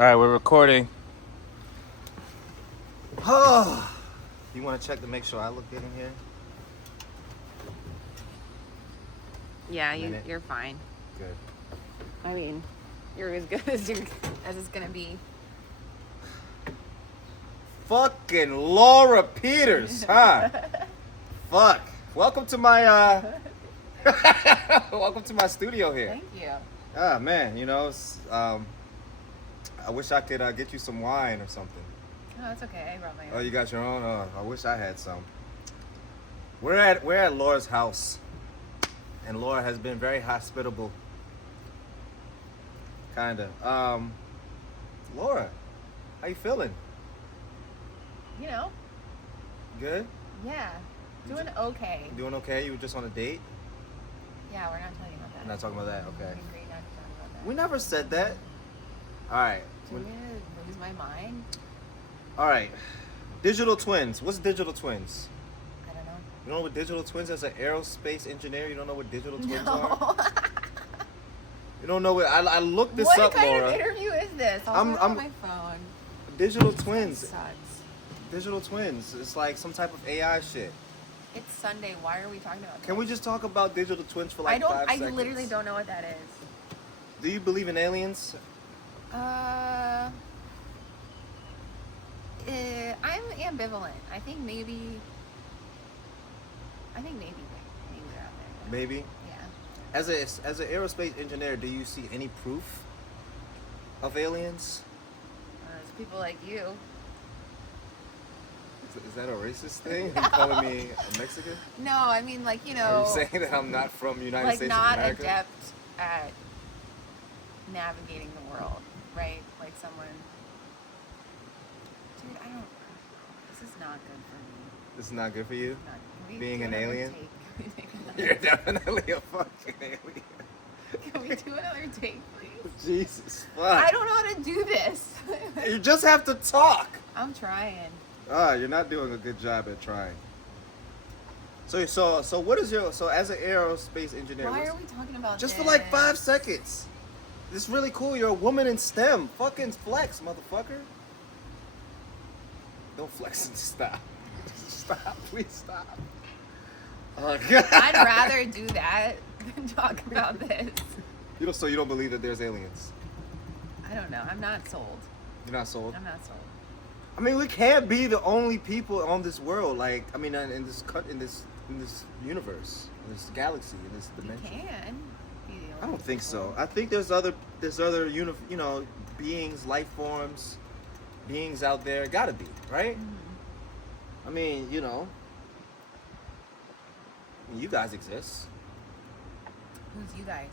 All right, we're recording. Oh, you want to check to make sure I look good in here? Yeah, Minute. you're fine. Good. I mean, you're as good as it's gonna be. Fucking Laura Peters, huh? Fuck. Welcome to my welcome to my studio here. Thank you. Ah man, you know, I wish I could get you some wine or something. Oh, it's okay. I brought my own. Oh, you got your own? Oh, I wish I had some. We're at Laura's house, and Laura has been very hospitable. Kinda. Laura, how you feeling? You know, Good? yeah, doing okay. You doing okay? You were just on a date? Yeah, we're not talking about that. We're not talking about that, okay. We agreed not to talk about that. We never said that. Alright. Do you want me to lose my mind? Alright. Digital twins. What's digital twins? I don't know. You know what digital twins is? An aerospace engineer. You don't know what digital twins No. are? You don't know what I looked this What up, kind Laura. of interview is this? I'm- on my phone. Digital This twins. sucks. Digital twins. It's like some type of AI shit. It's Sunday. Why are we talking about Can we just talk about digital twins for like 5 I seconds? literally don't know what that is. Do you believe in aliens? I'm ambivalent. I think maybe they're out there. Maybe. Yeah. As an aerospace engineer, do you see any proof of aliens? It's people like you. Is that a racist thing? You calling me a Mexican? No, I mean like, you Are know, you saying that I'm not from United like States not of America? adept at navigating the world, right? Like someone. Dude, I don't. This is not good for me. This is not good for you? Not, can we Being do an another alien? take? Can we take another You're take? definitely a fucking alien. Can we do another take, please? Jesus fuck. I don't know how to do this. You just have to talk. I'm trying. Ah, you're not doing a good job at trying. So what is your as an aerospace engineer? Why what's- are we talking about just this? for like 5 seconds. This is really cool. You're a woman in STEM. Fucking flex, motherfucker. Don't flex and stop. Stop, please stop. Oh God. I'd rather do that than talk about this. So you don't believe that there's aliens? I don't know. I'm not sold. You're not sold. I'm not sold. I mean, we can't be the only people on this world. Like, I mean, in this universe, in this galaxy, in this You dimension. can. Be the I only don't think so. people. I think there's other beings, life forms, beings out there. Gotta be, right? Mhm. I mean, you guys exist. Who's you guys?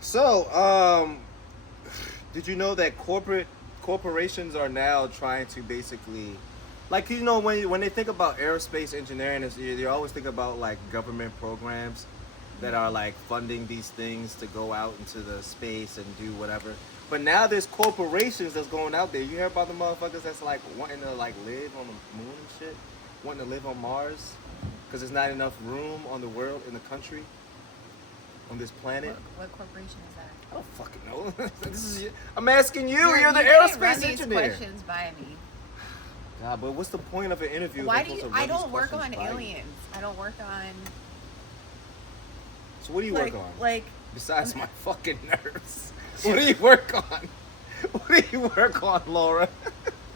So, did you know that corporations are now trying to basically, like, when they think about aerospace engineering, they always think about like government programs that are like funding these things to go out into the space and do whatever. But now there's corporations that's going out there. You hear about the motherfuckers that's like wanting to like live on the moon and shit, wanting to live on Mars, because there's not enough room on the world in the country, on this planet. What corporation is that? I don't fucking know. I'm asking you. You're the you didn't aerospace run these engineer. questions by me. God, but what's the point of an interview? Why if do I'm you? supposed to I run these don't work on questions by you? aliens. I don't work on. So what do you like, work on? Like, Besides my fucking nerves, what do you work on? What do you work on, Laura?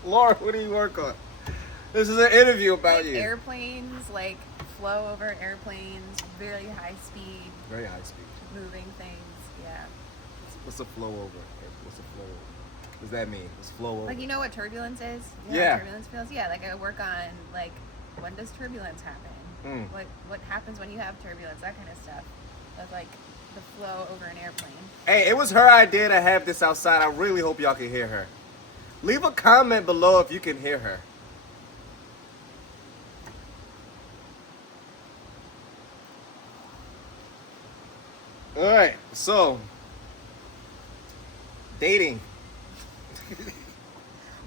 Laura, what do you work on? This is an interview about you. airplanes, like flow over airplanes, very high speed, Very high speed. moving things. Yeah. What's a flow over? What's a flow over? What does that mean? What's flow over? Like, you know what turbulence is? You know Yeah. what turbulence feels? Yeah, like I work on, like, when does turbulence happen? What happens when you have turbulence? That kind of stuff. Of, like, the flow over an airplane. Hey, it was her idea to have this outside. I really hope y'all can hear her. Leave a comment below if you can hear her. All right, so dating.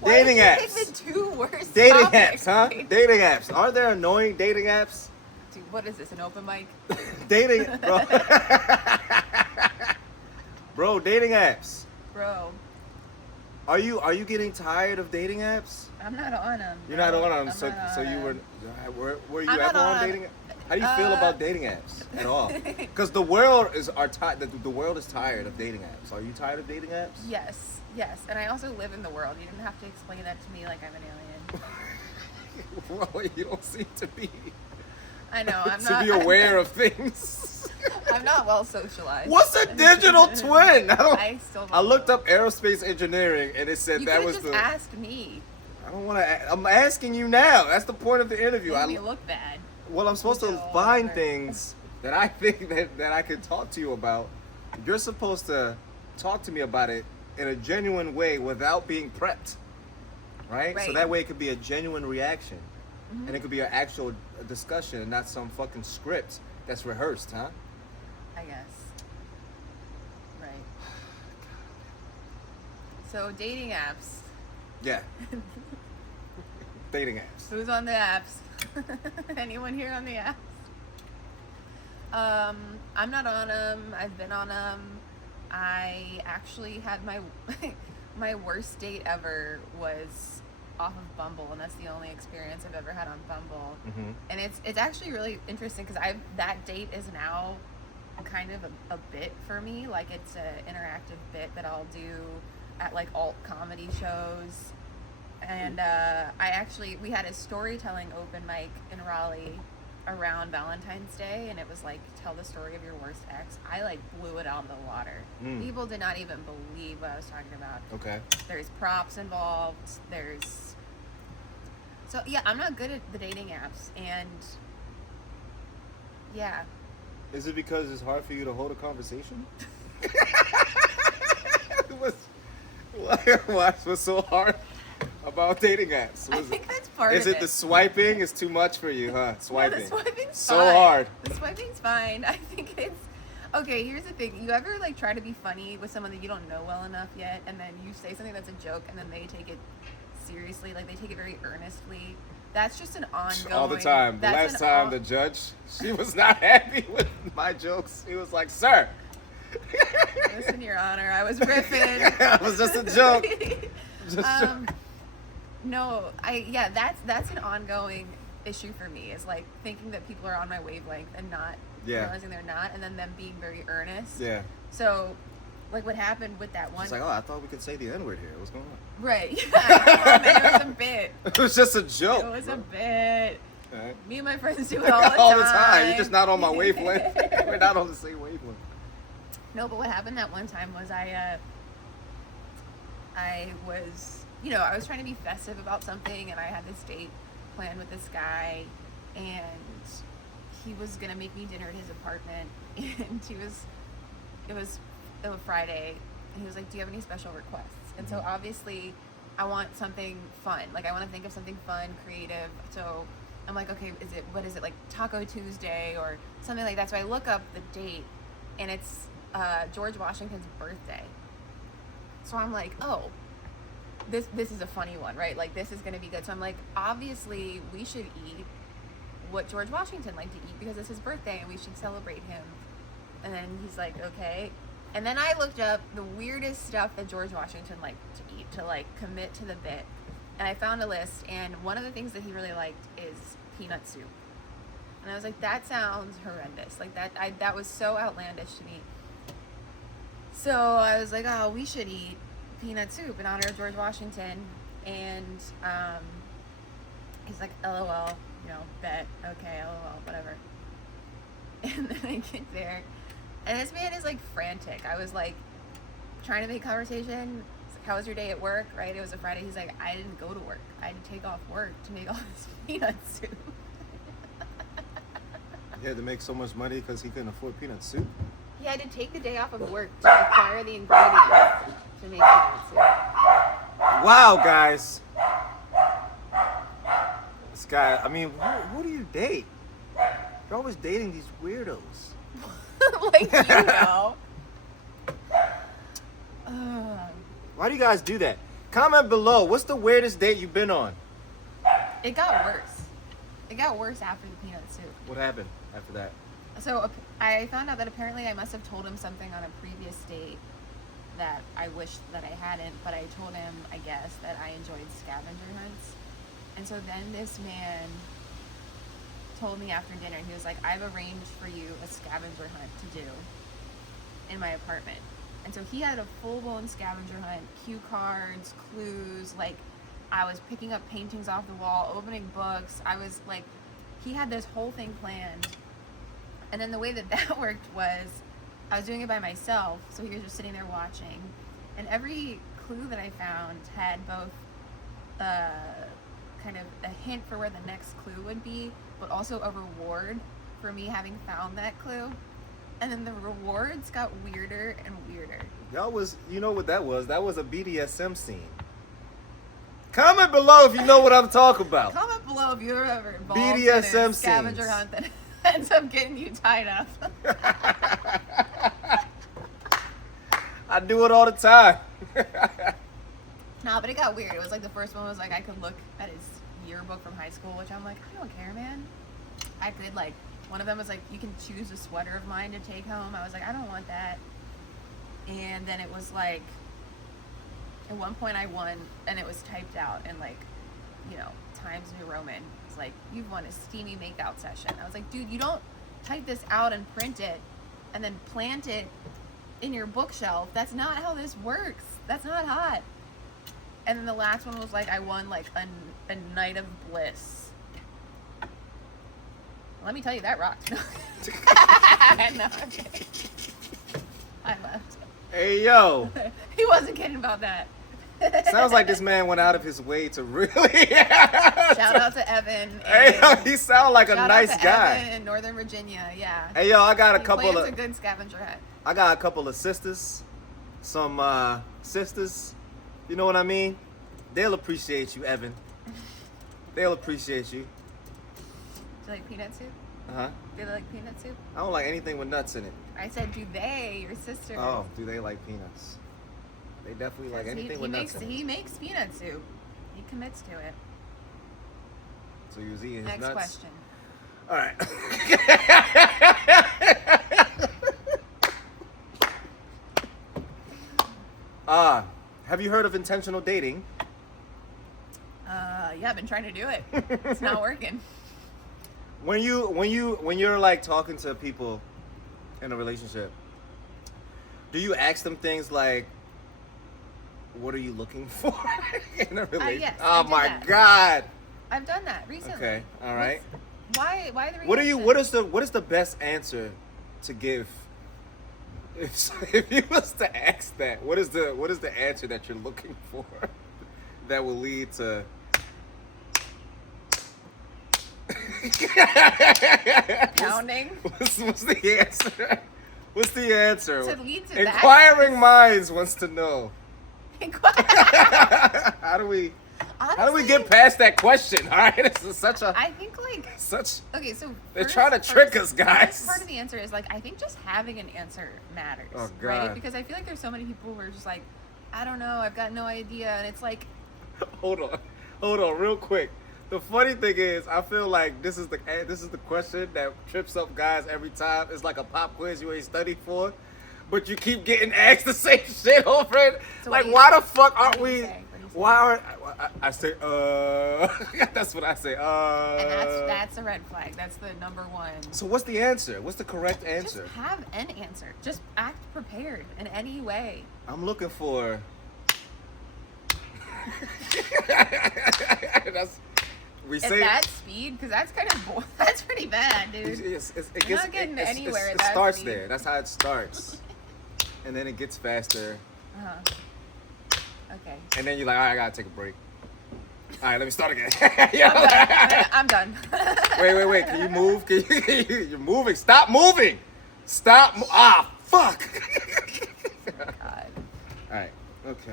Why Dating did you apps. pick the two worst Dating topics? apps, huh? Dating apps. Aren't there annoying dating apps? Dude, what is this, an open mic? Dating, bro. Bro, dating apps. Bro. Are you getting tired of dating apps? I'm not on them. You're not on them. I'm So not so on you 'em. were you I'm not ever on on- dating? How do you feel about dating apps at all? Because the world is the world is tired of dating apps. Are you tired of dating apps? Yes, yes. And I also live in the world. You didn't have to explain that to me like I'm an alien. Well, you don't seem to be. I know. I'm to not. be aware of things. I'm not well socialized. What's a digital twin? I still don't I looked know. up aerospace engineering and it said You that could was have just the. asked me. I don't want to. I'm asking you now. That's the point of the interview. Made me look bad. Well, I'm supposed to No, find whatever. things that I think that I could talk to you about. You're supposed to talk to me about it in a genuine way without being prepped, right? So Right. that way it could be a genuine reaction, Mhm. and it could be an actual discussion and not some fucking script that's rehearsed, huh? I guess. Right. So dating apps. Yeah. Dating apps. Who's on the apps? Anyone here on the apps? I'm not on them. I've been on them. I actually had my my worst date ever was off of Bumble, and that's the only experience I've ever had on Bumble. Mm-hmm. And it's actually really interesting because that date is now kind of a bit for me. Like it's an interactive bit that I'll do at like alt comedy shows. And we had a storytelling open mic in Raleigh around Valentine's Day, and it was like, tell the story of your worst ex. I like blew it out of the water. Mm. People did not even believe what I was talking about. Okay. There's props involved. So yeah, I'm not good at the dating apps, and yeah. Is it because it's hard for you to hold a conversation? What's so hard about dating apps? I think that's part Is of it the swiping is too much for you, huh? Swiping. No, the swiping's So fine. hard. The swiping's fine. I think it's okay. Here's the thing: you ever like try to be funny with someone that you don't know well enough yet, and then you say something that's a joke, and then they take it seriously, like they take it very earnestly. That's just an ongoing. All the time. The last time the judge, she was not happy with my jokes. He was like, "Sir." Listen, Your Honor, I was riffing. It was just a joke. Just joke. No, that's an ongoing issue for me. Is like thinking that people are on my wavelength and not realizing they're not, and then them being very earnest. Yeah. So, like what happened with that one? She's like, "Oh, I thought we could say the N-word here. What's going on?" Right. Yeah. Come on, man, it was a bit. It was just a joke. It was bro. a bit. Right. Me and my friends do it all the time. All the time. You're just not on my wavelength. We're not on the same wavelength. No, but what happened that one time was I was, I was trying to be festive about something, and I had this date planned with this guy, and he was gonna make me dinner at his apartment, and it was Friday, and he was like, "Do you have any special requests?" And so obviously, I want something fun. Like I want to think of something fun, creative. So I'm like, okay, what is it like Taco Tuesday or something like that? So I look up the date, and it's George Washington's birthday. So I'm like, oh, this is a funny one, right? Like this is gonna be good. So I'm like, obviously we should eat what George Washington liked to eat because it's his birthday and we should celebrate him. And then he's like, okay. And then I looked up the weirdest stuff that George Washington liked to eat to like commit to the bit. And I found a list, and one of the things that he really liked is peanut soup. And I was like, that sounds horrendous. Like that was so outlandish to me. So I was like, oh, we should eat peanut soup in honor of George Washington. And he's like, LOL, bet, okay, LOL, whatever. And then I get there, and this man is like frantic. I was like trying to make conversation. It's like, how was your day at work? Right? It was a Friday. He's like, I didn't go to work. I had to take off work to make all this peanut soup. He had to make so much money because he couldn't afford peanut soup. He had to take the day off of work to acquire the ingredients to make peanut soup. Wow, guys. This guy, I mean, who do you date? You're always dating these weirdos. Like, Why do you guys do that? Comment below. What's the weirdest date you've been on? It got worse. It got worse after the peanut soup. What happened after that? So I found out that apparently I must have told him something on a previous date that I wished that I hadn't, but I told him, I guess, that I enjoyed scavenger hunts. And so then this man told me after dinner, he was like, I've arranged for you a scavenger hunt to do in my apartment. And so he had a full-blown scavenger hunt, cue cards, clues, like I was picking up paintings off the wall, opening books. I was like, he had this whole thing planned. And then the way that that worked was I was doing it by myself, so he was just sitting there watching. And every clue that I found had both kind of a hint for where the next clue would be, but also a reward for me having found that clue. And then the rewards got weirder and weirder. Y'all was, you know what that was? That was a BDSM scene. Comment below if you know what I'm talking about. Comment below if you're ever involved BDSM in a scavenger scenes. hunt that ends up getting you tied up. I do it all the time. No, but it got weird. It was like the first one was like I could look at his yearbook from high school, which I'm like, I don't care, man. I could like, one of them was like, you can choose a sweater of mine to take home. I was like, I don't want that. And then it was like, at one point I won, and it was typed out in like, you know, Times New Roman. It's like, you've won a steamy makeout session. I was like, dude, you don't type this out and print it and then plant it in your bookshelf. That's not how this works. That's not hot. And then the last one was like, I won like a night of bliss. Let me tell you, that rocked. No, I'm kidding. I left. Hey, yo. He wasn't kidding about that. Sounds like this man went out of his way to really. Shout out to Evan. Hey, yo, he sound like a Shout nice out to guy. Evan in Northern Virginia, yeah. Hey, yo, I got a He couple plans of. a good scavenger hunt. I got a couple of sisters. Some sisters. You know what I mean? They'll appreciate you, Evan. They'll appreciate you. Do you like peanut soup? Uh-huh. Do they like peanut soup? I don't like anything with nuts in it. I said, do they, your sister? Oh, do they like peanuts? They definitely like anything with nuts in it. He makes peanut soup. He commits to it. So he was eating his Next nuts. question. All right. Have you heard of intentional dating? Yeah, I've been trying to do it. It's not working. When you're like talking to people in a relationship, do you ask them things like, what are you looking for in a relationship? Yes, oh I did my that. God. I've done that recently. Okay. All right. Why the reaction? What is the best answer to give? If you was to ask that, what is the answer that you're looking for that will lead to Pounding? What's the answer? What's the answer? To lead to that? Inquiring minds wants to know. How do we Honestly, get past that question? All right, this is such a I think like such. okay, so They're first- trying to trick first- us, guys. first part of the answer is like I think just having an answer matters, Oh, right? God. Because I feel like there's so many people who are just like, I don't know, I've got no idea, and it's like, Hold on, real quick. The funny thing is, I feel like this is the question that trips up guys every time. It's like a pop quiz you ain't studied for, but you keep getting asked the same shit over it. So Like, what do you why say? the fuck aren't What do you we? say? What do you say? Why aren't I say That's what I say. and that's a red flag. That's the number one. So what's the answer? What's the correct answer? Just have an answer. Just act prepared in any way. I'm looking for. We At say that speed, because that's kind of that's pretty bad, dude. You're not getting anywhere at It that starts speed. there. That's how it starts, and then it gets faster, Okay. and then you're like, all right, I gotta take a break. All right, let me start again. I'm done. Wait. Can you move? You're moving. Stop moving. Stop. Fuck. God. All right. Okay.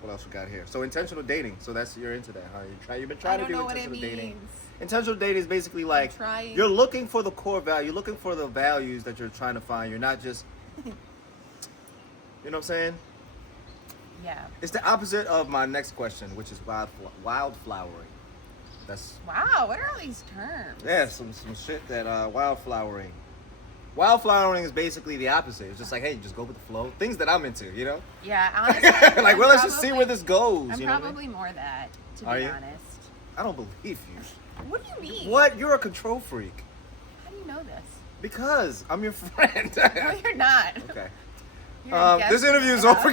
What else we got here? So intentional dating. So you're into that, huh? You've been I trying don't to do know what it intentional dating. means. Intentional dating is basically like trying. you're looking for the core value. You're looking for the values that you're trying to find. You're not just, you know what I'm saying? Yeah. It's the opposite of my next question, which is wildflowering. That's Wow. What are all these terms? some shit that wildflowering. Wildflowering is basically the opposite. It's just like, hey, just go with the flow. Things that I'm into, you know? Yeah, honestly. Like, well, let's just see where this goes. I'm you know what I probably mean? more that, to Are be you? honest. I don't believe you. What do you mean? What? You're a control freak. How do you know this? Because I'm your friend. No, you're not. Okay. You're a guest This in interview is my over.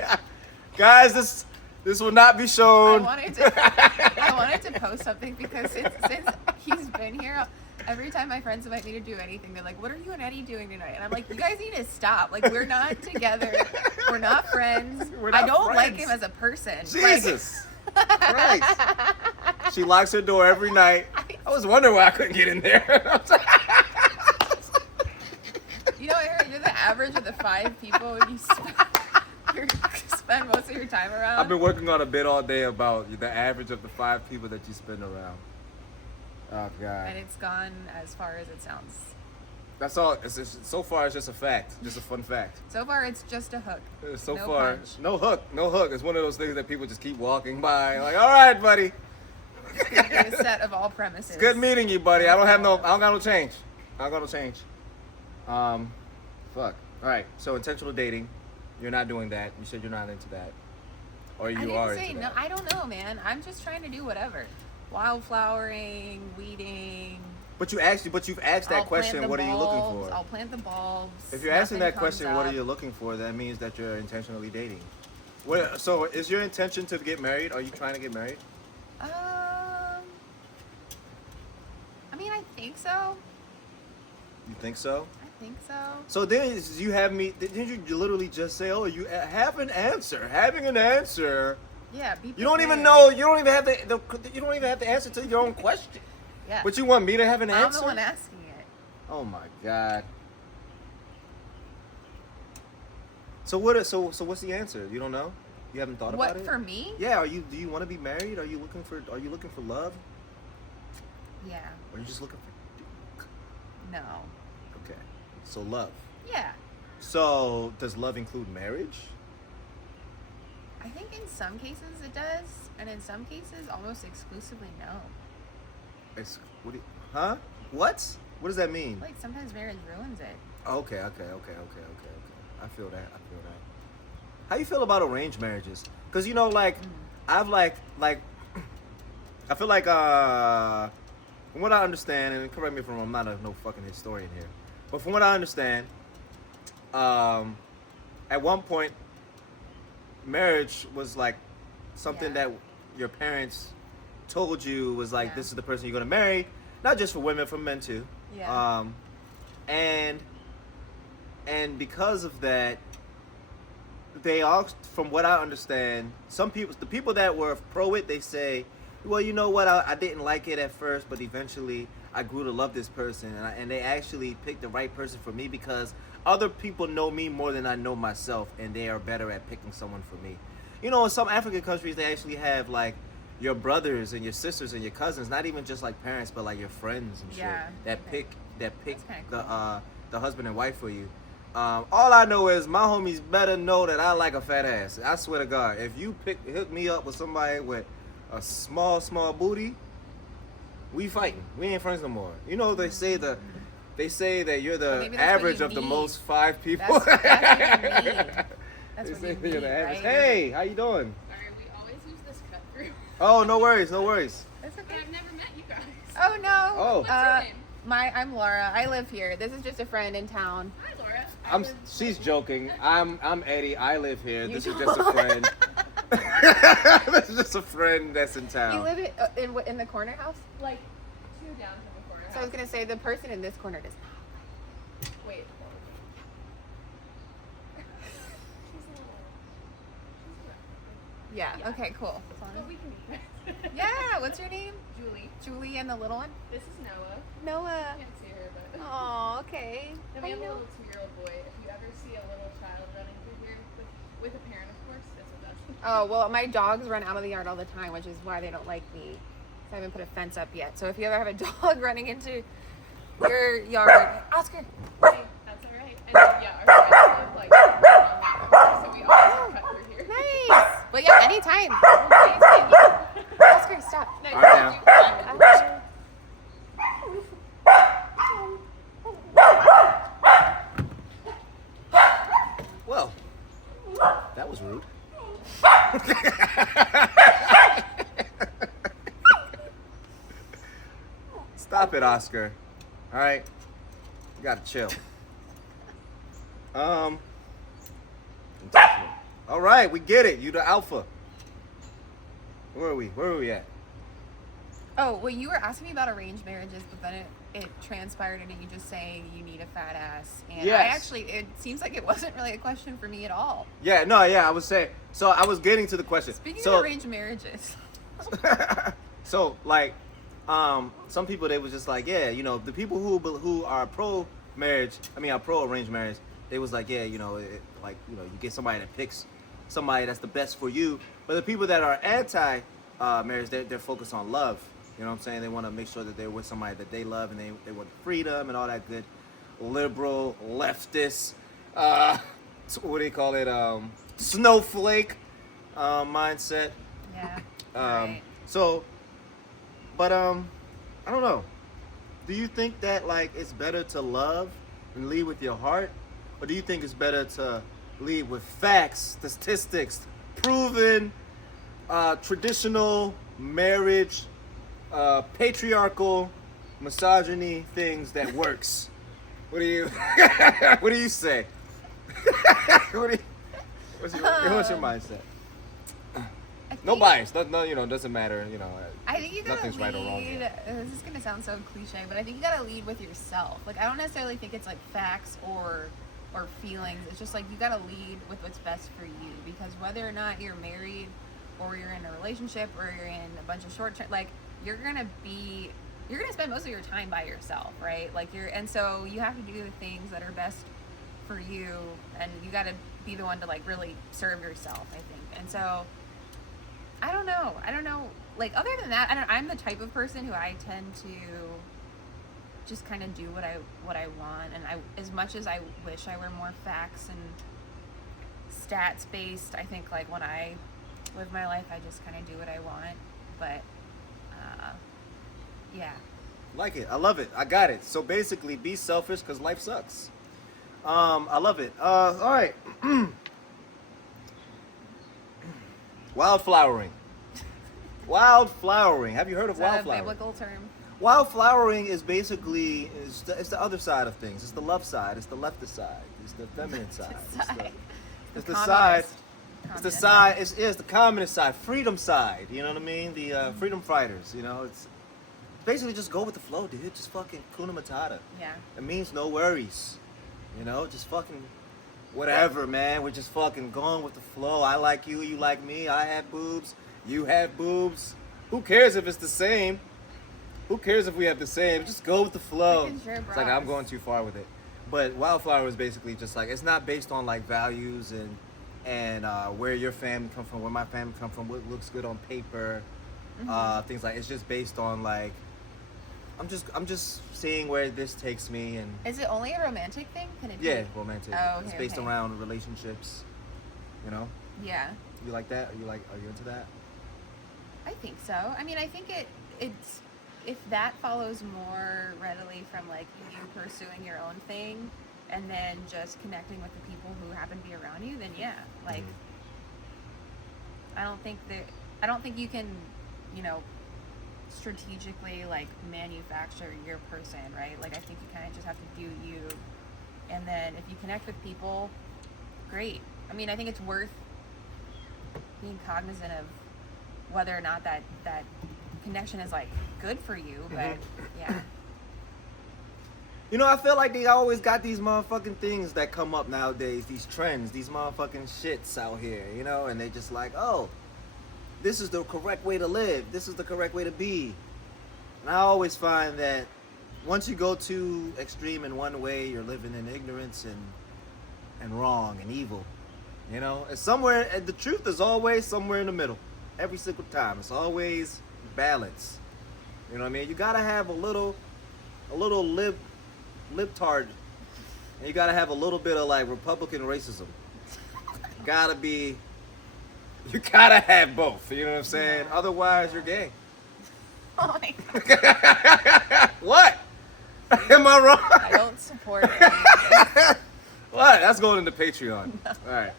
house. Guys, this will not be shown. I wanted to post something because since he's been here, every time my friends invite me to do anything, they're like, "What are you and Eddie doing tonight?" And I'm like, "You guys need to stop. Like, we're not together. We're not friends. We're not I don't like friends. him as a person." Jesus Christ. She locks her door every night. I was wondering why I couldn't get in there. You know, I heard you're the average of the 5 people you spend most of your time around. I've been working on a bit all day about the average of the 5 people that you spend around. Oh, God. And it's gone as far as it sounds. That's all. So far, it's just a fact. Just a fun fact. So far, it's just a hook. So No far, punch. no hook. No hook. It's one of those things that people just keep walking by. Like, all right, buddy. It's a set of all premises. It's good meeting you, buddy. I don't got no change. I don't got no change. Fuck. All right. So intentional dating, you're not doing that. You said you're not into that, or you are into no. that. I don't know, man. I'm just trying to do whatever. Wildflowering, weeding. But you've asked that I'll question. plant the What are you looking bulbs, for? I'll plant the bulbs. If you're asking nothing that question, comes what are up. you looking for? That means that you're intentionally dating. So is your intention to get married? Are you trying to get married? I mean, I think so. You think so? I think so. So then you have me. Didn't you literally just say, "Oh, you have an answer"? Having an answer. Yeah. Be You don't even prepared. know. You don't even have you don't even have the answer to your own question. Yeah. But you want me to have an I'm answer? the one asking it. Oh my God. So what's the answer? You don't know? You haven't thought about What it? for me? Yeah. Do you want to be married? Are you looking for love? Yeah. Or are you just looking for? No. Okay. So love. Yeah. So does love include marriage? I think in some cases it does, and in some cases almost exclusively no. Huh? What? What does that mean? Like sometimes marriage ruins it. Okay. I feel that. How you feel about arranged marriages? Cause you know, like, I've like, I feel like from what I understand, and correct me if I'm wrong, I'm not no fucking historian here, but from what I understand, at one point, marriage was like something Yeah. that your parents told you was like, Yeah. this is the person you're gonna marry, not just for women, for men too. Yeah. And because of that, they all, from what I understand, the people that were pro it, they say, well, you know what, I didn't like it at first, but eventually I grew to love this person, and they actually picked the right person for me because other people know me more than I know myself, and they are better at picking someone for me. You know, in some African countries, they actually have like your brothers and your sisters and your cousins, not even just like parents, but like your friends and shit, Yeah, that okay. pick That's kinda the husband and wife for you. All I know is my homies better know that I like a fat ass. I swear to God, if you hook me up with somebody with a small booty, we fighting. We ain't friends no more. You know they say that you're Well, the maybe that's what average you of the need. most 5 people. That's what you need. That's They what say you you're need, the average. right? Hey, how you doing? Sorry, we always use this cut through. Oh, no worries. That's But okay. I've never met you guys. Oh no. Oh. What's your name? I'm Laura. I live here. This is just a friend in town. Hi, Laura. She's joking. I'm Eddie. I live here. You This is don't. just a friend. This is just a friend that's in town. You live in the corner house? Like 2 down from the corner. So I was gonna say the person in this corner does not. Wait. She's a little. Yeah. Yeah. Okay. Cool. But we can be friends. Yeah. What's your name? Julie. Julie and the little one. This is Noah. Noah. Can't see her, but. Oh. Okay. Then we I have a know. little 2-year-old boy. If you ever see a little child running through here with a parent, of course, that's what that's. Oh well, my dogs run out of the yard all the time, which is why they don't like me. So I haven't put a fence up yet. So if you ever have a dog running into your yard, Oscar. Hey, that's all right. And then, yeah, our friends live like on that corner, so we always cut through here. Nice. But yeah, anytime. Oscar, stop. Nice All right, to meet you. Okay. That was rude. Stop it, Oscar. All right, you gotta chill. All right, we get it. You the alpha. Where are we? Where are we at? Oh, well, you were asking me about arranged marriages, but then it transpired into you just saying you need a fat ass. And Yes. it seems like it wasn't really a question for me at all. Yeah, no, yeah, I was saying. So I was getting to the question. Speaking so, of arranged marriages. so like, some people, they was just like, yeah, you know, the people who are pro marriage, are pro arranged marriage. They was like, yeah, you know, you get somebody that picks somebody that's the best for you. But the people that are anti marriage, they're focused on love. You know what I'm saying? They want to make sure that they're with somebody that they love, and they want freedom and all that good liberal leftist what do you call it? Snowflake mindset. Yeah. Um, right. So, but I don't know. Do you think that like it's better to love and lead with your heart, or do you think it's better to lead with facts, statistics, proven, traditional marriage, patriarchal, misogyny things that works? What do you what do you say? What's your mindset? No bias. No, doesn't matter. I think you gotta nothing's lead. right or wrong here. This is gonna sound so cliche, but I think you gotta lead with yourself. Like I don't necessarily think it's like facts or feelings. It's just like you gotta lead with what's best for you. Because whether or not you're married, or you're in a relationship, or you're in a bunch of short term, like you're gonna spend most of your time by yourself, right? And so you have to do the things that are best for you, and you gotta be the one to like really serve yourself, I think. And so I don't know. Like other than that, I'm the type of person who I tend to just kind of do what I want, and as much as I wish I were more facts and stats based, I think like when I live my life, I just kind of do what I want. But yeah. Like it. I love it. I got it. So basically, be selfish because life sucks. I love it. All right. Wildflowering. Wildflowering. Have you heard of Is that a wildflowering? biblical term? Wildflowering is basically it's the other side of things. It's the love side. It's the leftist side. It's the feminine side. It's the side. It's the side. It's the communist side. Freedom side. You know what I mean? The freedom fighters. It's basically just go with the flow, dude. Just fucking kuna matata. Yeah. It means no worries. Just fucking whatever, man. We're just fucking going with the flow. I like you. You like me. I have boobs. You have boobs. Who cares if it's the same? Who cares if we have the same? Just go with the flow. Freaking sure, It's like I'm going too far with it. But Wildflower is basically just like, it's not based on like values and where your family come from, where my family come from, what looks good on paper, things like. It's just based on like, I'm just seeing where this takes me. And Is it only a romantic thing? Can it be? yeah, romantic. Oh, It's okay, based okay. around relationships. Yeah, You like that? Are you into that? I think so. I mean, I think it's if that follows more readily from like you pursuing your own thing and then just connecting with the people who happen to be around you, then yeah, like I don't think you can, strategically like manufacture your person, right? Like I think you kind of just have to do you, and then if you connect with people, great. I mean, I think it's worth being cognizant of whether or not that connection is like good for you, but yeah. I feel like they always got these motherfucking things that come up nowadays, these trends, these motherfucking shits out here, and they just like, oh, this is the correct way to live. This is the correct way to be. And I always find that once you go too extreme in one way, you're living in ignorance and wrong and evil. It's somewhere, and the truth is always somewhere in the middle. Every single time. It's always balance. You know what I mean? You gotta have a little libtard, and you gotta have a little bit of like Republican racism. You gotta have both. You know what I'm saying? Yeah. Otherwise, you're gay. Oh my God. What? Am I wrong? I don't support it. What? That's going into Patreon. All right.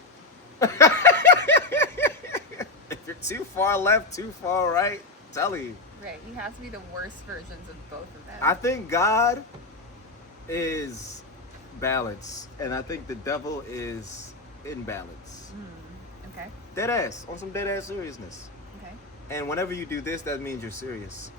too far left, too far right. Tell you. Right. You have to be the worst versions of both of them. I think God is balance, and I think the devil is imbalance. Okay. Dead ass, on some dead ass seriousness. Okay. And whenever you do this, that means you're serious.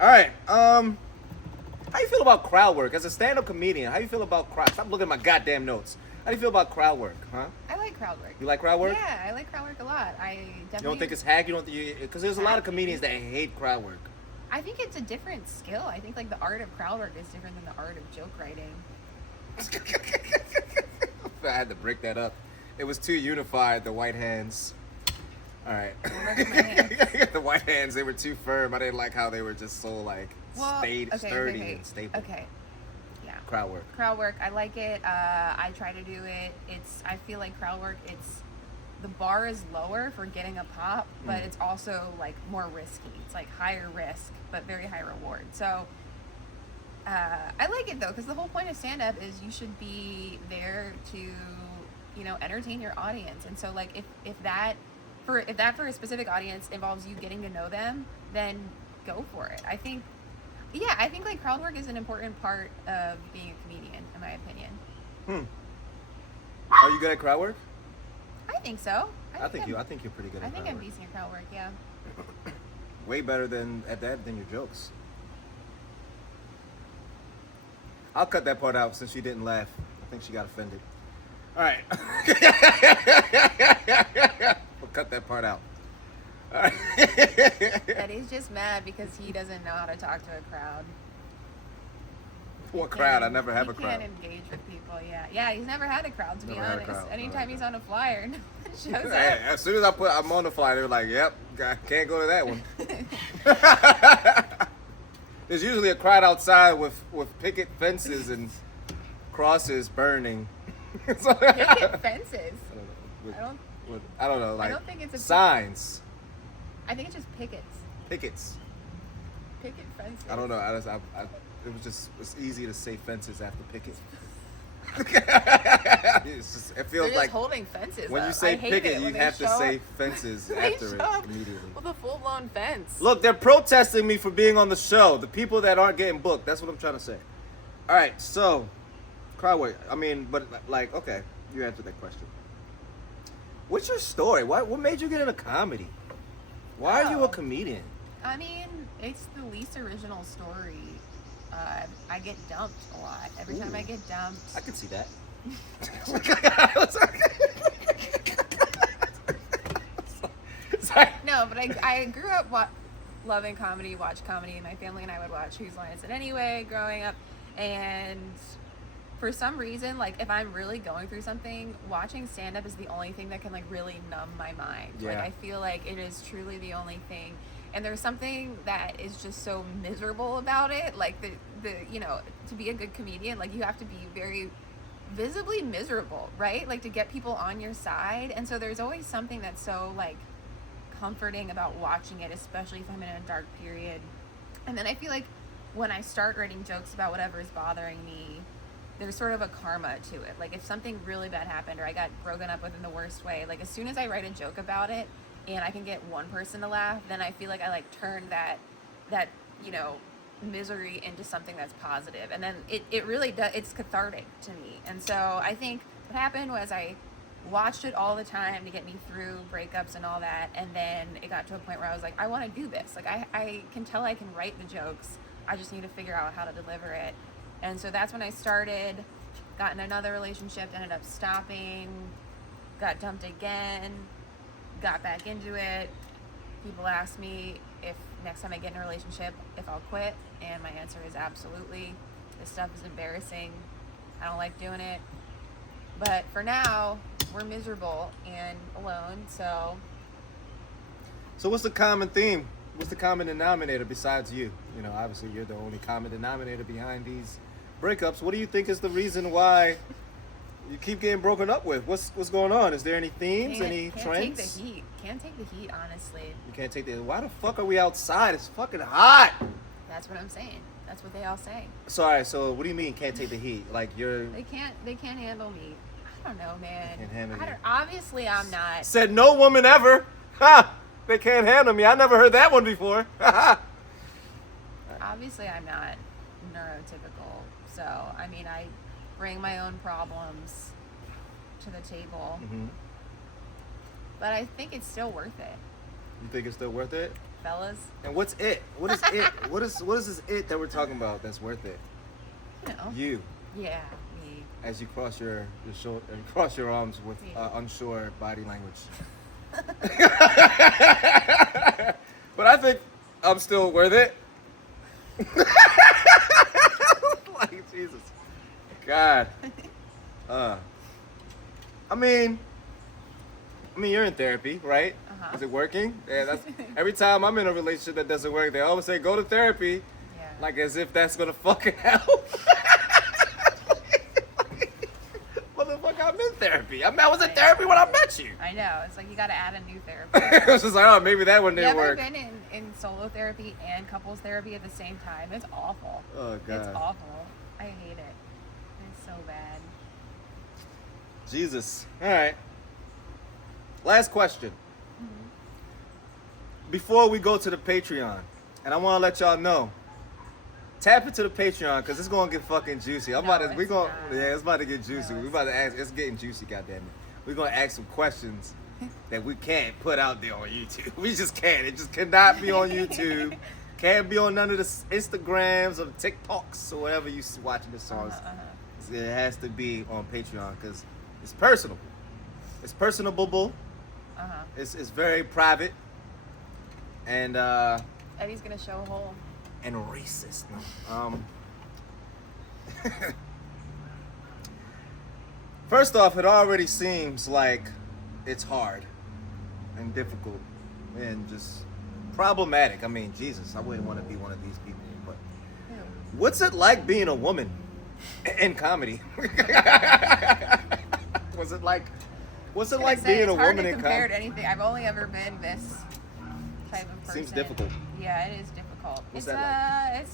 All right. How you feel about crowd work as a stand-up comedian? How you feel about crowd? Stop looking at my goddamn notes. How do you feel about crowd work, huh? I like crowd work. You like crowd work? Yeah, I like crowd work a lot. I definitely. You don't think it's hack? You don't think because there's a lot of comedians that hate crowd work. I think it's a different skill. I think like the art of crowd work is different than the art of joke writing. I had to break that up. It was too unified. The white hands. All right. Work with my hands. The white hands. They were too firm. I didn't like how they were just so like sturdy and stable. Okay. Yeah. Crowd work. Crowd work. I like it. I try to do it. I feel like crowd work. The bar is lower for getting a pop, but it's also like more risky. It's like higher risk, but very high reward. So I like it though, because the whole point of stand-up is you should be there to, entertain your audience. And so like if that for a specific audience involves you getting to know them, then go for it. I think like crowd work is an important part of being a comedian, in my opinion. Are you good at crowd work? I think so. I think you're pretty good at I think crowd I'm work. decent at crowd work, yeah. Way better than your jokes. I'll cut that part out since she didn't laugh. I think she got offended. All right. We'll cut that part out. All right. Eddie's just mad because he doesn't know how to talk to a crowd. What crowd? I never have a He crowd. can't engage with people, yeah. Yeah, he's never had a crowd, to be Never had a honest. crowd. Anytime he's on a flyer, no one shows Hey, up. as soon as I'm on the fly, they're like, "Yep, I can't go to that one." There's usually a crowd outside with picket fences and crosses burning. Picket fences. I don't know, like don't think it's a signs, I think it's just pickets. pickets. Picket fences. I don't know. It's easy to say fences after picket. It feels They're just like holding fences when up. you say I hate picket, it you when they have to show say up- fences they after show it up immediately. with a full-blown fence. Look, they're protesting me for being on the show. The people that aren't getting booked. That's what I'm trying to say. All right, so crowd work. I mean, but like, okay, you answered that question. What's your story? What made you get into comedy? Why are you a comedian? I mean, it's the least original story. I get dumped a lot. Every time I get dumped. I can see that. Sorry. No, but I grew up loving comedy, watch comedy. My family and I would watch Whose Line Is It Anyway growing up. And for some reason, like if I'm really going through something, watching stand-up is the only thing that can like really numb my mind. Yeah. Like I feel like it is truly the only thing. And there's something that is just so miserable about it. Like the to be a good comedian, like you have to be very visibly miserable, right? Like to get people on your side. And so there's always something that's so like comforting about watching it, especially if I'm in a dark period. And then I feel like when I start writing jokes about whatever is bothering me, there's sort of a karma to it. Like if something really bad happened or I got broken up with in the worst way, like as soon as I write a joke about it and I can get one person to laugh, then I feel like I like turn that misery into something that's positive. And then it really does, it's cathartic to me. And so I think what happened was I watched it all the time to get me through breakups and all that, and then it got to a point where I was like, I want to do this. Like I can tell I can write the jokes, I just need to figure out how to deliver it. And so that's when I started, got in another relationship, ended up stopping, got dumped again, got back into it. People ask me if next time I get in a relationship, if I'll quit, and my answer is absolutely. This stuff is embarrassing. I don't like doing it. But for now, we're miserable and alone, so. So what's the common theme? What's the common denominator besides you? You know, obviously you're the only common denominator behind these breakups. What do you think is the reason why you keep getting broken up with? What's going on? Is there any themes, any Can't trends? take the heat. Can't take the heat, honestly. You can't take the. Why the fuck are we outside? It's fucking hot. That's what I'm saying. That's what they all say. Sorry. So what do you mean can't take the heat? Like you're They can't handle me. I don't know, man. Can't handle you. Obviously, I'm not. said no woman ever. Ha! They can't handle me. I never heard that one before. Obviously, I'm not neurotypical, so I mean, I bring my own problems to the table, Mm-hmm. but I think it's still worth it, You think it's still worth it? fellas. And what's it? What is it? What is this it that we're talking about that's worth it? You know. You, Yeah, me. as you cross your shoulder and cross your arms with Me. unsure body language. But I think I'm still worth it. Like Jesus, God. I mean, you're in therapy, right? Uh-huh. Is it working? Yeah, that's every time I'm in a relationship that doesn't work, they always say go to therapy, Yeah. like as if that's gonna fucking help. Motherfucker, I'm in therapy. I was in Right. therapy when I met you. I know. It's like you got to add a new therapist. It was just like, oh, maybe that one You didn't ever work. been in solo therapy and couples therapy at the same time? It's awful. Oh God. It's awful. I hate it. It's so bad. Jesus. All right. Last question. Mm-hmm. Before we go to the Patreon, and I want to let y'all know, tap into the Patreon because it's gonna get fucking juicy. No, we it's gonna not. yeah, it's about to get juicy. No, we it's about to ask. It's getting juicy. Goddamn it. We're gonna ask some questions that we can't put out there on YouTube. We just can't. It just cannot be on YouTube. Can't be on none of the Instagrams or the TikToks or whatever you watching this on. It has to be on Patreon because it's personal. It's personable. It's very private. And Eddie's gonna show a hole. and racist. No. First off, it already seems like it's hard and difficult and just problematic. I mean, Jesus, I wouldn't want to be one of these people. But Ew. what's it like being a woman in comedy? What's it like being a woman in It's hard to compare to comedy? anything. I've only ever been this type of person. Seems difficult. Yeah, it is difficult. What's It's that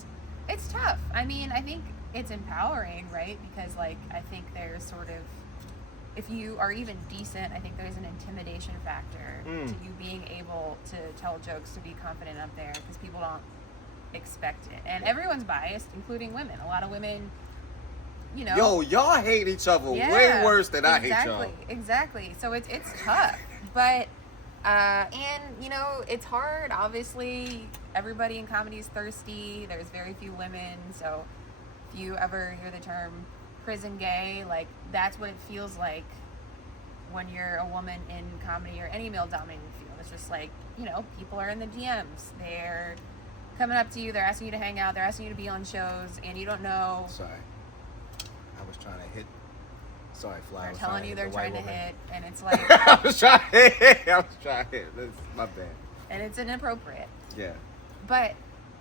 it's tough. I mean, I think it's empowering, right? Because like I think there's sort of, if you are even decent, I think there's an intimidation factor to you being able to tell jokes, to be confident up there, because people don't expect it. And everyone's biased, including women. A lot of women, you know. Yo, y'all hate each other way worse than I hate y'all. Exactly. So it's tough, but and you know it's hard. Obviously, everybody in comedy is thirsty. There's very few women, so if you ever hear the term prison gay, like that's what it feels like when you're a woman in comedy or any male-dominated field. It's just like, you know, people are in the DMs. They're coming up to you. They're asking you to hang out. They're asking you to be on shows, and you don't know. Sorry. I was trying to hit. Sorry, Fly. I They're was telling to you hit they're the white trying to woman. hit, and it's like, I was trying to hit. That's my bad. and it's inappropriate. Yeah. But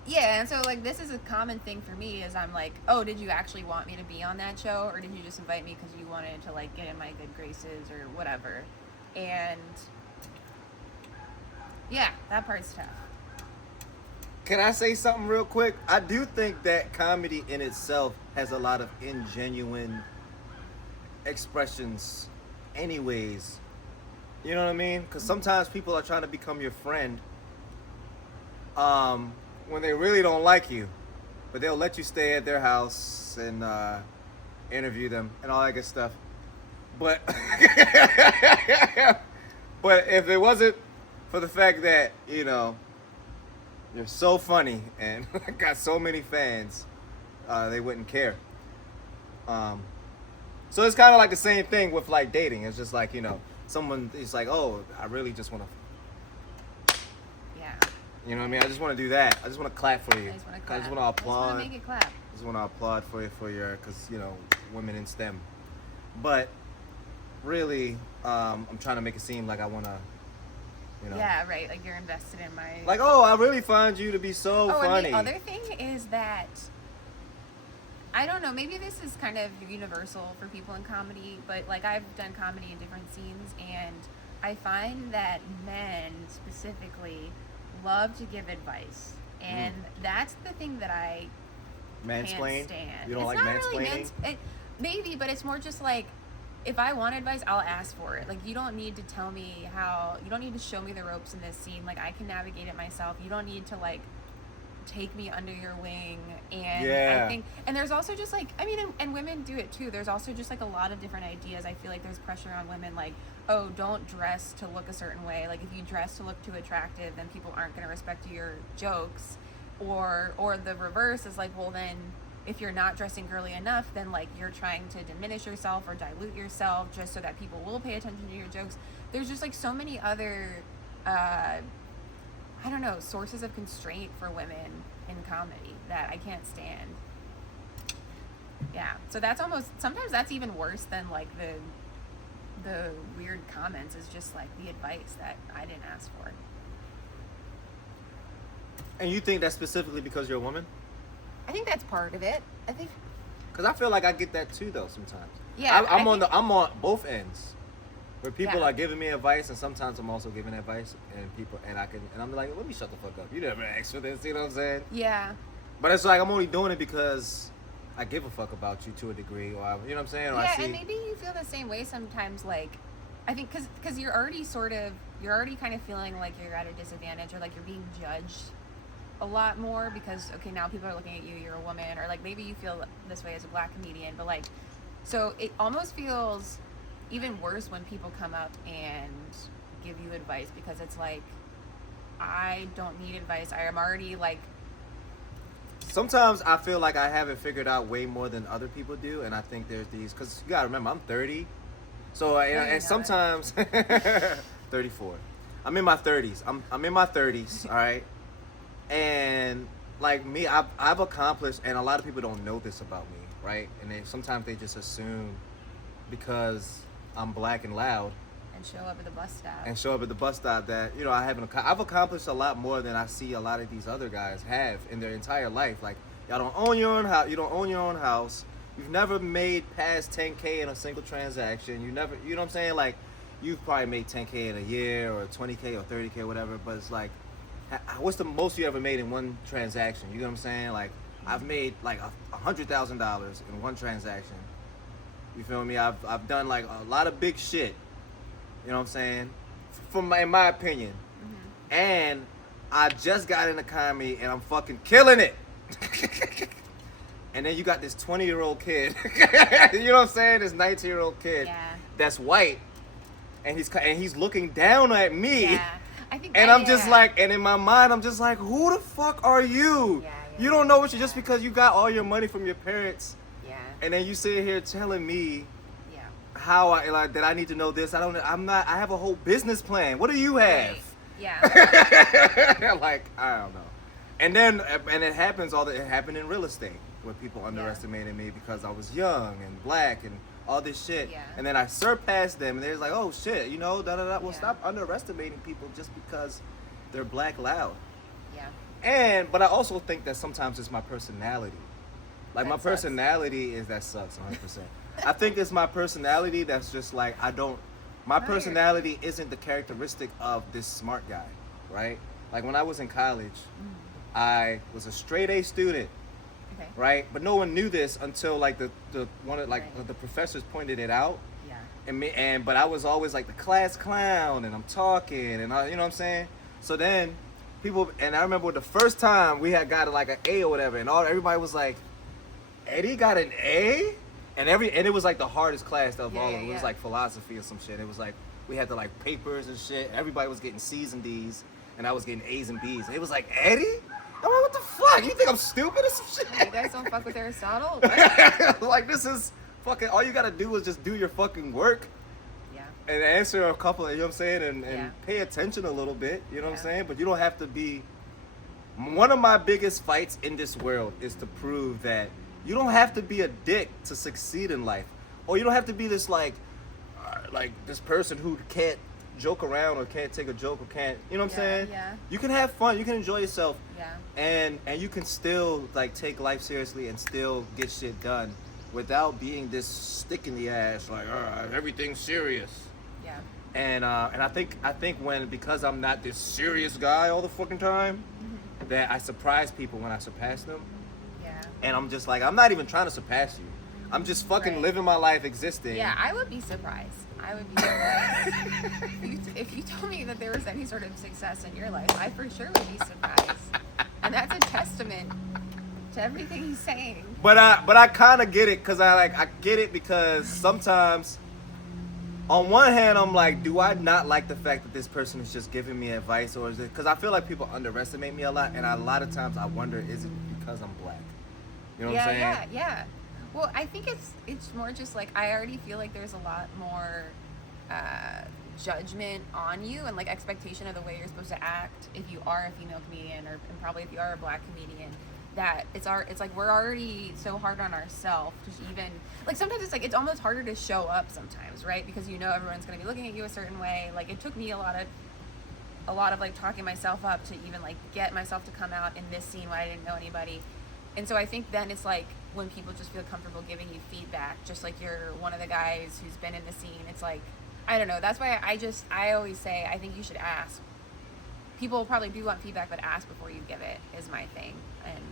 yeah, and so like this is a common thing for me is I'm like, oh, did you actually want me to be on that show, or did you just invite me because you wanted to like get in my good graces or whatever? And yeah, that part's tough. Can I say something real quick? I do think that comedy in itself has a lot of ingenuine expressions anyways. You know what I mean? Because sometimes people are trying to become your friend when they really don't like you. But they'll let you stay at their house and interview them and all that good stuff. But but if it wasn't for the fact that, you know, you're so funny and got so many fans, they wouldn't care. So it's kind of like the same thing with like dating. It's just like, you know, someone is like, oh, I really just want to, Yeah. you know what I mean? I just want to do that. I just want to clap for you. I just want to I clap. just want to applaud. I just want to make it clap. I just want to applaud for you for your, because, you know, women in STEM. But really, I'm trying to make it seem like I want to, you know. Yeah, right. Like you're invested in my. Like, oh, I really find you to be so funny. And the other thing is that I don't know, maybe this is kind of universal for people in comedy, but like I've done comedy in different scenes, and I find that men specifically love to give advice, and that's the thing that I Mansplain? can't stand. You don't It's like not really mansplaining? maybe, but it's more just like if I want advice, I'll ask for it. Like, you don't need to tell me how, you don't need to show me the ropes in this scene. Like, I can navigate it myself. You don't need to, like, take me under your wing. And Yeah. I think, and there's also just like, I mean, and women do it too. There's also just like a lot of different ideas. I feel like there's pressure on women, like, oh, don't dress to look a certain way. Like, if you dress to look too attractive, then people aren't going to respect your jokes. Or the reverse is like, well, then if you're not dressing girly enough, then like you're trying to diminish yourself or dilute yourself just so that people will pay attention to your jokes. There's just like so many other I don't know, sources of constraint for women in comedy that I can't stand. Yeah, so that's almost, sometimes that's even worse than like the weird comments, is just like the advice that I didn't ask for. And you think that's specifically because you're a woman? I think that's part of it. I think, Because I feel like I get that too, though. Sometimes. yeah, I'm on both ends, where people Yeah. are giving me advice, and sometimes I'm also giving advice, and I'm like, let me shut the fuck up. You never asked for this, you know what I'm saying? yeah, But it's like I'm only doing it because I give a fuck about you to a degree, or you know what I'm saying? Or I yeah, see. and maybe you feel the same way sometimes. Like, I think because you're already kind of feeling like you're at a disadvantage, or like you're being judged a lot more because, okay, now people are looking at you, you're a woman, or like maybe you feel this way as a black comedian, but like, so it almost feels even worse when people come up and give you advice, because it's like, I don't need advice. I am already like, Sometimes I feel like I have it figured out way more than other people do, and I think there's these, because you gotta remember I'm 30, so and sometimes 34. I'm in my 30s. I'm in my 30s. All right, and like me, I've accomplished, and a lot of people don't know this about me, right? And sometimes they just assume because I'm black and loud and show up at the bus stop. that I've accomplished a lot more than I see a lot of these other guys have in their entire life. Like, y'all don't own your own house. You don't own your own house. You've never made past 10K in a single transaction. You know what I'm saying? Like, you've probably made 10K in a year, or 20K or 30K or whatever. But it's like, what's the most you ever made in one transaction? You know what I'm saying? Like, I've made like $100,000 in one transaction. You feel me? I've done like a lot of big shit. You know what I'm saying? In my opinion. Mm-hmm. And I just got into comedy and I'm fucking killing it. And then you got this 20-year-old kid. You know what I'm saying? This 19-year-old kid that's white, and he's looking down at me. Yeah. I think, And I'm just like, and in my mind, I'm just like, who the fuck are you? You don't know what you, just because you got all your money from your parents, and then you sit here telling me how that I need to know this. I have a whole business plan. What do you have? Right. Yeah. Like, I don't know. And then, it happened in real estate, where people underestimated me because I was young and black and all this shit. Yeah. And then I surpassed them, and they're like, oh shit, Well, stop underestimating people just because they're black loud. Yeah. But I also think that sometimes it's my personality. Like, That my sucks. personality that sucks 100%. I think it's my personality that's just like, my personality isn't the characteristic of this smart guy, right? Like, when I was in college, I was a straight A student, Okay. right? But no one knew this until like the professors pointed it out. Yeah. But I was always like the class clown, and I'm talking, and you know what I'm saying? So then I remember the first time we had got like an A or whatever, and everybody was like, Eddie got an A? And it was like the hardest class of all of them. It was like philosophy or some shit. It was like, we had to like papers and shit. Everybody was getting C's and D's, and I was getting A's and B's. And it was like, Eddie? I'm like, what the fuck? You think I'm stupid or some shit? You guys don't fuck with Aristotle? Like, this is fucking, all you gotta do is just do your fucking work Yeah. and answer a couple, you know what I'm saying? And Yeah. pay attention a little bit, you know what I'm Yeah. saying? But you don't have to be, one of my biggest fights in this world is to prove that you don't have to be a dick to succeed in life. Or you don't have to be this like this person who can't joke around or can't take a joke or can't, you know what I'm saying? Yeah. You can have fun, you can enjoy yourself. Yeah. And you can still like take life seriously and still get shit done without being this stick in the ass, like, everything's serious. Yeah. And I think because I'm not this serious guy all the fucking time, that I surprise people when I surpass them. Yeah. And I'm just like, I'm not even trying to surpass you. I'm just fucking Right. living my life, existing. Yeah, I would be surprised. I would be surprised. If you told me that there was any sort of success in your life, I for sure would be surprised. And that's a testament to everything he's saying. But I kind of get it, cause I get it because sometimes, on one hand, I'm like, do I not like the fact that this person is just giving me advice, or is it? Cause I feel like people underestimate me a lot, and a lot of times I wonder, is it because I'm black? You know what I'm saying? Yeah. Well, I think it's more just like I already feel like there's a lot more judgment on you and like expectation of the way you're supposed to act if you are a female comedian, and probably if you are a black comedian. That it's like we're already so hard on ourselves to even like sometimes it's like it's almost harder to show up sometimes, right? Because you know everyone's gonna be looking at you a certain way. Like it took me a lot of like talking myself up to even like get myself to come out in this scene when I didn't know anybody. And so I think then it's like when people just feel comfortable giving you feedback, just like you're one of the guys who's been in the scene, it's like, I don't know. That's why I always say, I think you should ask. People probably do want feedback, but ask before you give it is my thing. And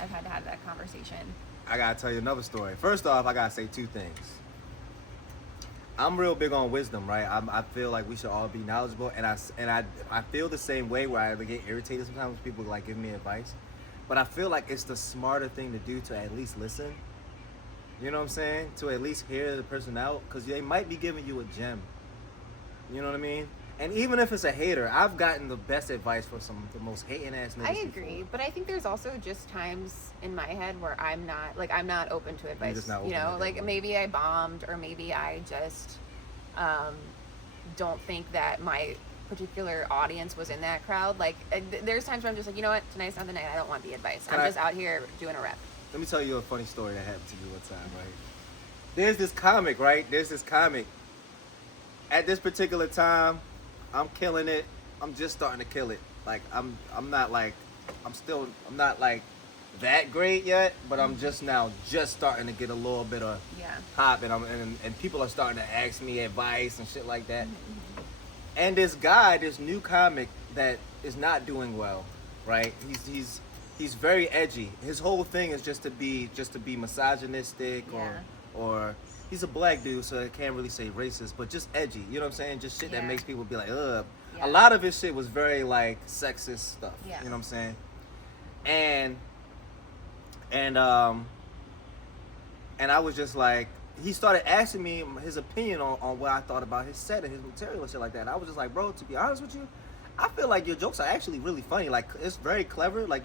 I've had to have that conversation. I gotta tell you another story. First off, I gotta say two things. I'm real big on wisdom, right? I feel like we should all be knowledgeable, and I feel the same way where I get irritated sometimes when people like give me advice. But I feel like it's the smarter thing to do to at least listen. You know what I'm saying? To at least hear the person out, because they might be giving you a gem. You know what I mean? And even if it's a hater, I've gotten the best advice from the most hating ass niggas. I agree, but I think there's also just times in my head where I'm not open to advice. just not open you know, to like advice. maybe I bombed, or maybe I just don't think that my particular audience was in that crowd. Like there's times where I'm just like, you know what, tonight's not the night. I don't want the advice. I'm just out here doing a rep. Let me tell you a funny story that happened to me one time, right? There's this comic, right? At this particular time, I'm killing it. I'm just starting to kill it. Like I'm not like that great yet, but I'm just starting to get a little bit of pop, and people are starting to ask me advice and shit like that. And this new comic that is not doing well, right? He's very edgy. His whole thing is just to be misogynistic, or he's a black dude, so I can't really say racist, but just edgy. You know what I'm saying? Just shit that makes people be like, ugh. Yeah. A lot of his shit was very like sexist stuff. Yeah. You know what I'm saying? And I was just like, he started asking me his opinion on what I thought about his set and his material and shit like that. And I was just like, bro, to be honest with you, I feel like your jokes are actually really funny. Like, it's very clever. Like,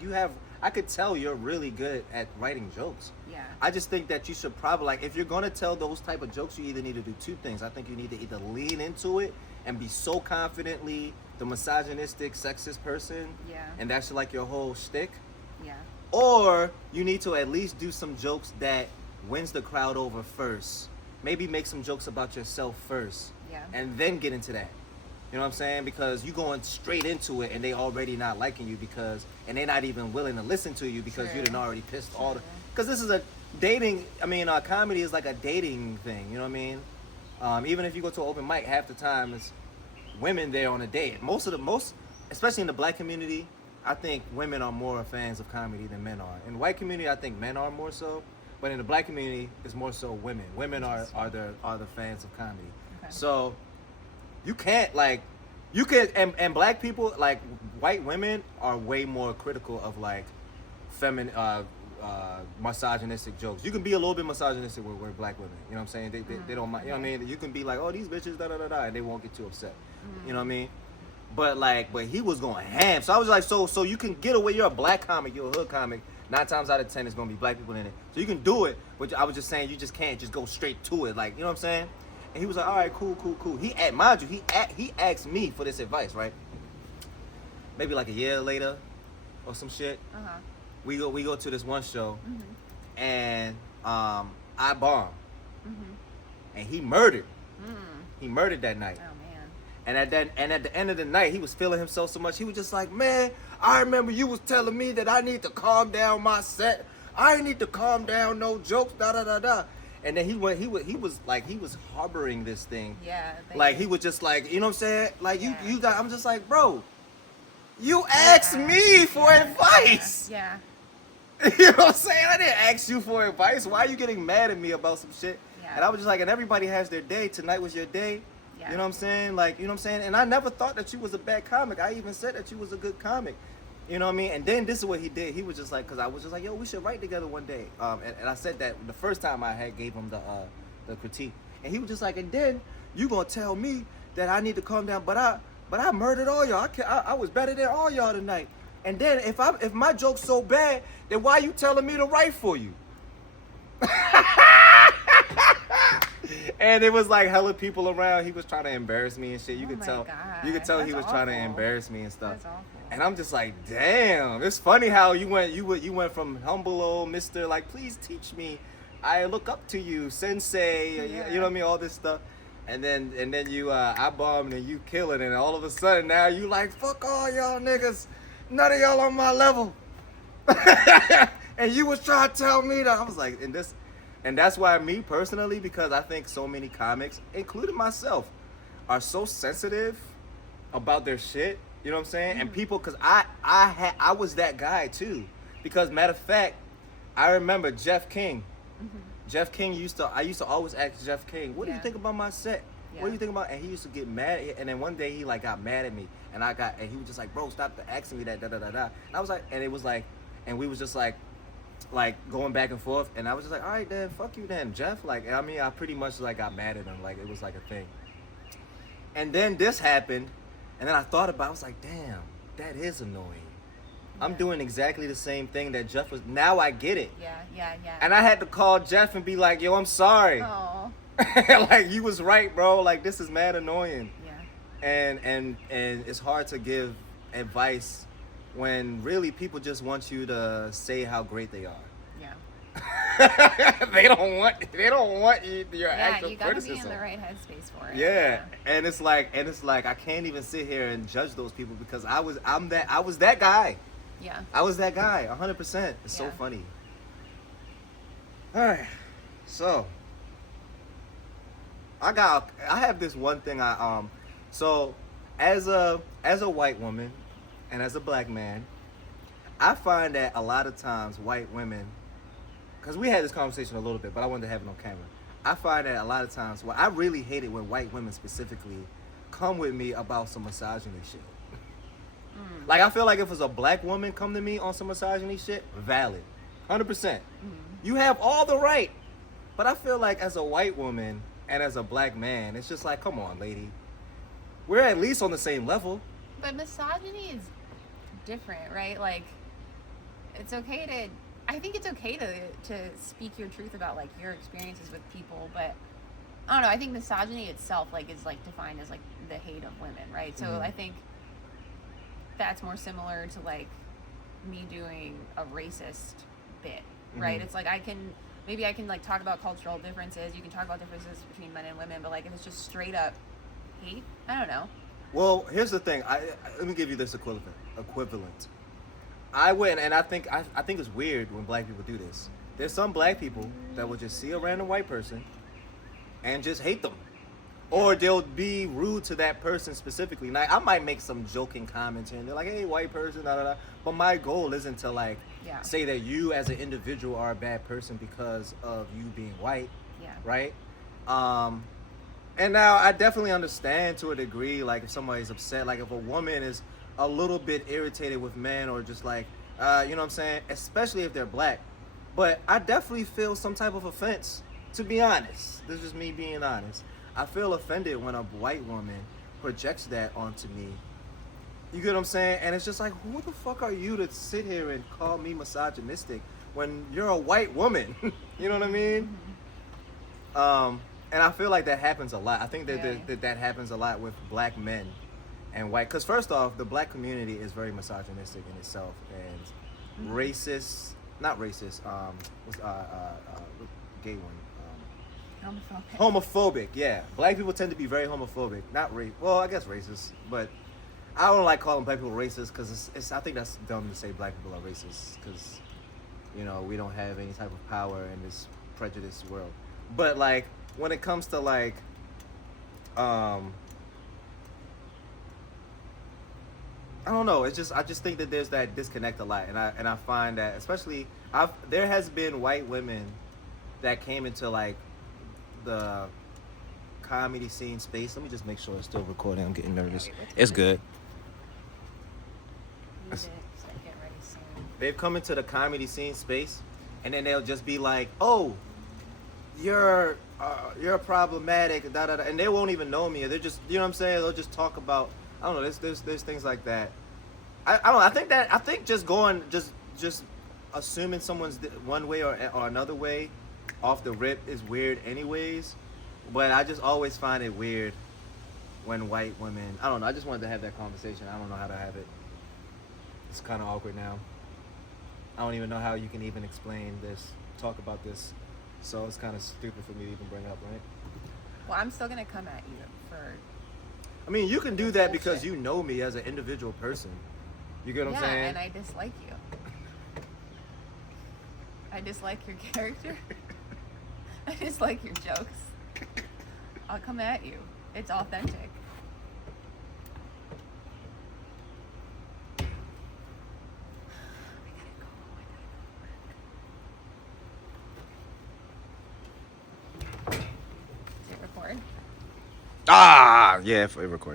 I could tell you're really good at writing jokes. Yeah. I just think that you should probably, like, if you're going to tell those type of jokes, you either need to do two things. I think you need to either lean into it and be so confidently the misogynistic, sexist person. Yeah. And that's like your whole shtick. Yeah. Or you need to at least do some jokes that wins the crowd over first. Maybe make some jokes about yourself first. Yeah. And then get into that. You know what I'm saying? Because you going straight into it and they already not liking you and they're not even willing to listen to you because you done already pissed all the... Because this is a dating... comedy is like a dating thing. You know what I mean? Even if you go to an open mic, half the time it's women there on a date. Especially in the black community, I think women are more fans of comedy than men are. In the white community, I think men are more so. But in the black community, it's more so women. Women are the fans of comedy. Okay. So you can't and black people, like white women are way more critical of like misogynistic jokes. You can be a little bit misogynistic with black women. You know what I'm saying? They don't mind. You know what I mean? You can be like, oh, these bitches, da da da da, and they won't get too upset. You know what I mean? But he was going ham. So I was like, so you can get away. You're a black comic. You're a hood comic. 9 times out of 10, it's gonna be black people in it. So you can do it. But I was just saying, you just can't just go straight to it. Like, you know what I'm saying? And he was like, all right, cool. Mind you, he asked me for this advice, right? Maybe like a year later, or some shit. Uh-huh. We go to this one show, and I bombed, and he murdered. He murdered that night. Oh man. And at the end of the night, he was feeling himself so much. He was just like, man, I remember you was telling me that I need to calm down my set. I ain't need to calm down no jokes, da da da da. And then he was harboring this thing. Yeah. Like he was just like, you know what I'm saying? Like you got. I'm just like, bro, you asked me for advice. Yeah. You know what I'm saying? I didn't ask you for advice. Why are you getting mad at me about some shit? Yeah. And I was just like, and everybody has their day. Tonight was your day. Yeah. You know what I'm saying? Like, you know what I'm saying? And I never thought that you was a bad comic. I even said that you was a good comic. You know what I mean? And then this is what he did. He was just like, because I was just like, yo, we should write together one day. And I said that the first time I had gave him the critique. And he was just like, and then you gonna tell me that I need to calm down, but I murdered all y'all. I was better than all y'all tonight. And then if my joke's so bad, then why you telling me to write for you? And it was like hella people around. He was trying to embarrass me and shit. You Oh could my tell. God. You could tell he That's was trying to awful. embarrass me and stuff. That's awful. And I'm just like, damn. It's funny how you went from humble old Mister, like, please teach me. I look up to you, sensei. Yeah. You know what I mean? All this stuff. And then you I bombed and you kill it, and all of a sudden now you like, fuck all y'all niggas. None of y'all on my level. And you was trying to tell me that. I was like, and that's why me personally, because I think so many comics, including myself, are so sensitive about their shit. You know what I'm saying? And people, cause I was that guy too. Because matter of fact, I remember Jeff King. Jeff King I used to always ask Jeff King, what do you Yeah. think about my set? What do you think about? And he used to get mad. And then one day he like got mad at me, and he was just like, bro, stop asking me that, da da da da. And I was like, and it was like, and we was just like going back and forth, and I was just like, all right then, fuck you then, Jeff. Like, I mean, I pretty much like got mad at him, like it was like a thing. And then this happened, and then I thought about it, I was like, damn, that is annoying. I'm Yeah. doing exactly the same thing that Jeff was. Now I get it. Yeah. And I had to call Jeff and be like, yo, I'm sorry. Oh. Like, you was right, bro. Like, this is mad annoying. Yeah. And it's hard to give advice when really people just want you to say how great they are. Yeah. They don't want your Yeah. actual You gotta criticism. be in the right headspace for it. Yeah. And it's like I can't even sit here and judge those people because I was that guy. Yeah. I was that guy, 100%. It's so Yeah. funny. All right, so I have this one thing so as a white woman and as a black man, I find that a lot of times white women, because we had this conversation a little bit, but I wanted to have it on camera. I find that a lot of times, I really hate it when white women specifically come with me about some misogyny shit. Like, I feel like if it's a black woman come to me on some misogyny shit, valid. 100%. You have all the right. But I feel like as a white woman and as a black man, it's just like, come on, lady. We're at least on the same level. But misogyny is different, right? Like, I think it's okay to speak your truth about, like, your experiences with people, but I don't know, I think misogyny itself, like, is, like, defined as, like, the hate of women, right? So I think that's more similar to, like, me doing a racist bit, right? It's like I can like talk about cultural differences, you can talk about differences between men and women, but like if it's just straight up hate, I don't know. Well, here's the thing. Let me give you this equivalent. I went, and I think it's weird when black people do this. There's some black people that will just see a random white person and just hate them. Or they'll be rude to that person specifically. Now, I might make some joking comments and they're like, hey, white person, da da da. But my goal isn't to like say that you as an individual are a bad person because of you being white. Yeah. Right? And now I definitely understand to a degree, like if somebody's upset, like if a woman is a little bit irritated with men or just like, you know what I'm saying? Especially if they're black. But I definitely feel some type of offense, to be honest. This is just me being honest. I feel offended when a white woman projects that onto me. You get what I'm saying? And it's just like, who the fuck are you to sit here and call me misogynistic when you're a white woman? You know what I mean? And I feel like that happens a lot. I think that happens a lot with black men and white. Because first off, the black community is very misogynistic in itself and racist. Not racist. What's gay one? Homophobic, yeah. Black people tend to be very homophobic. Not well, I guess racist, but I don't like calling black people racist because I think that's dumb to say black people are racist because, you know, we don't have any type of power in this prejudiced world. But like when it comes to like, I don't know. It's just I just think that there's that disconnect a lot, and I find that especially there has been white women that came into like the comedy scene space. Let me just make sure it's still recording. I'm getting nervous. wait, what's It's the- good. Use it, start getting ready soon. They've come into the comedy scene space, and then they'll just be like, "Oh, you're problematic," da da da, and they won't even know me. Or they're just, you know what I'm saying? They'll just talk about, I don't know. There's things like that. I don't know. I think just going just assuming someone's one way or another way off the rip is weird, anyways. But I just always find it weird when white women. I don't know. I just wanted to have that conversation. I don't know how to have it. It's kind of awkward now. I don't even know how you can even explain this, talk about this. So it's kind of stupid for me to even bring up, right? Well, I'm still gonna come at you for. I mean, you can do that because Bullshit. you know me as an individual person. You get what I'm saying? and I dislike you. I dislike your character. I dislike your jokes. I'll come at you. It's authentic. Does it record? Ah, yeah, it recorded.